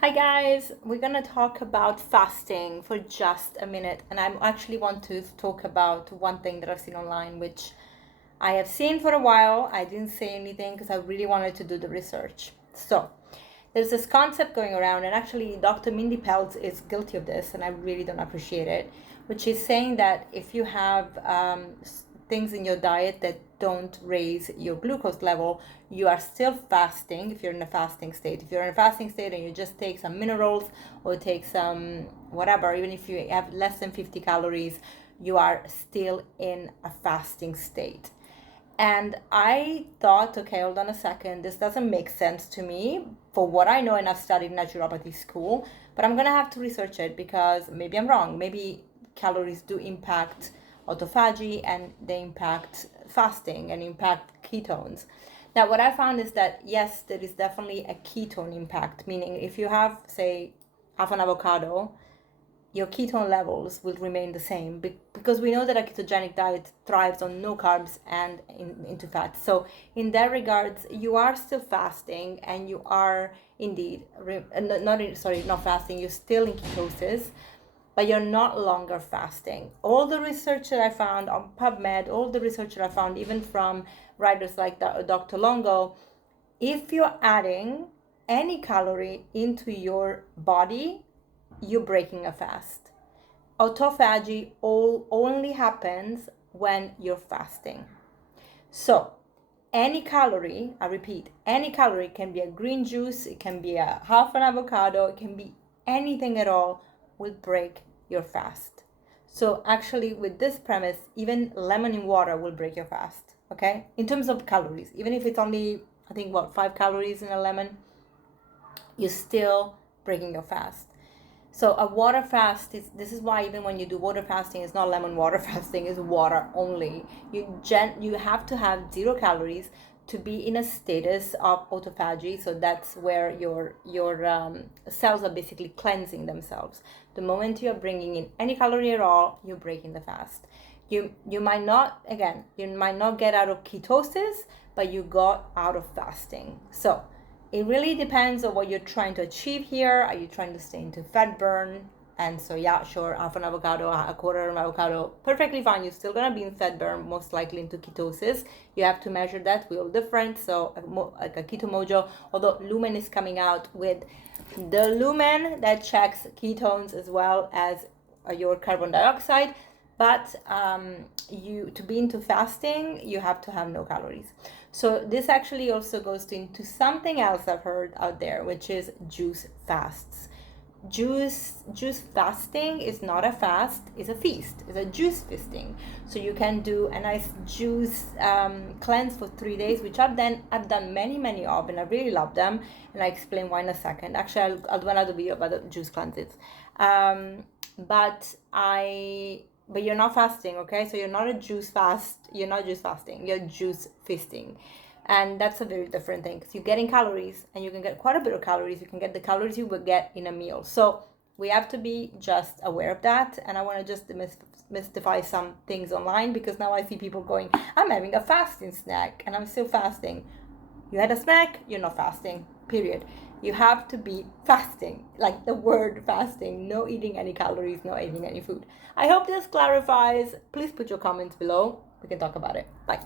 Hi guys, we're gonna talk about fasting for just a minute, and I actually want to talk about one thing that I've seen online, which I have seen for a while. I didn't say anything because I really wanted to do the research. So there's this concept going around, and actually Dr. Peltz is guilty of this, and I really don't appreciate it, which is saying that if you have things in your diet that don't raise your glucose level, you are still fasting if you're in a fasting state. If you're in a fasting state and you just take some minerals or take some whatever, even if you have less than 50 calories, you are still in a fasting state. And I thought, okay, hold on a second, this doesn't make sense to me for what I know, and I've studied naturopathy school, but I'm gonna have to research it because maybe I'm wrong. Maybe calories do impact autophagy and they impact fasting and impact ketones. Now, what I found is that yes, there is definitely a ketone impact, meaning if you have, say, half an avocado, your ketone levels will remain the same because we know that a ketogenic diet thrives on no carbs and into fat. So in that regards, you are still fasting and you are indeed not fasting, you're still in ketosis, but you're not longer fasting. All the research that I found on PubMed, all the research that I found even from writers like Dr. Longo, if you're adding any calorie into your body, you're breaking a fast. Autophagy only happens when you're fasting. So any calorie, I repeat, any calorie can be a green juice, it can be a half an avocado, it can be anything at all, will break your fast. So actually with this premise, even lemon in water will break your fast, okay? In terms of calories, even if it's only, I think, 5 calories in a lemon, you're still breaking your fast. So a water fast this is why even when you do water fasting, it's not lemon water fasting, it's water only. You have to have 0 calories to be in a status of autophagy. So that's where your cells are basically cleansing themselves. The moment you're bringing in any calorie at all, you're breaking the fast. You might not get out of ketosis, but you got out of fasting. So it really depends on what you're trying to achieve here. Are you trying to stay into fat burn? And so yeah, sure, half an avocado, a quarter of an avocado, perfectly fine. You're still gonna be in fat burn, most likely into ketosis. You have to measure that. We're all different. So like a Keto Mojo, although Lumen is coming out with the Lumen that checks ketones as well as your carbon dioxide. But to be into fasting, you have to have no calories. So this actually also goes into something else I've heard out there, which is juice fasts. Juice fasting is not a fast, it's a feast. It's a juice feasting. So you can do a nice juice cleanse for 3 days, which I've done many of, and I really love them. And I explain why in a second. Actually, I'll do another video about the juice cleanses. But you're not fasting, okay? So you're not a juice fast. You're not juice fasting. You're juice feasting. And that's a very different thing because you're getting calories and you can get quite a bit of calories. You can get the calories you would get in a meal. So we have to be just aware of that. And I want to just demystify some things online because now I see people going, I'm having a fasting snack and I'm still fasting. You had a snack, you're not fasting, period. You have to be fasting, like the word fasting, no eating any calories, no eating any food. I hope this clarifies. Please put your comments below. We can talk about it. Bye.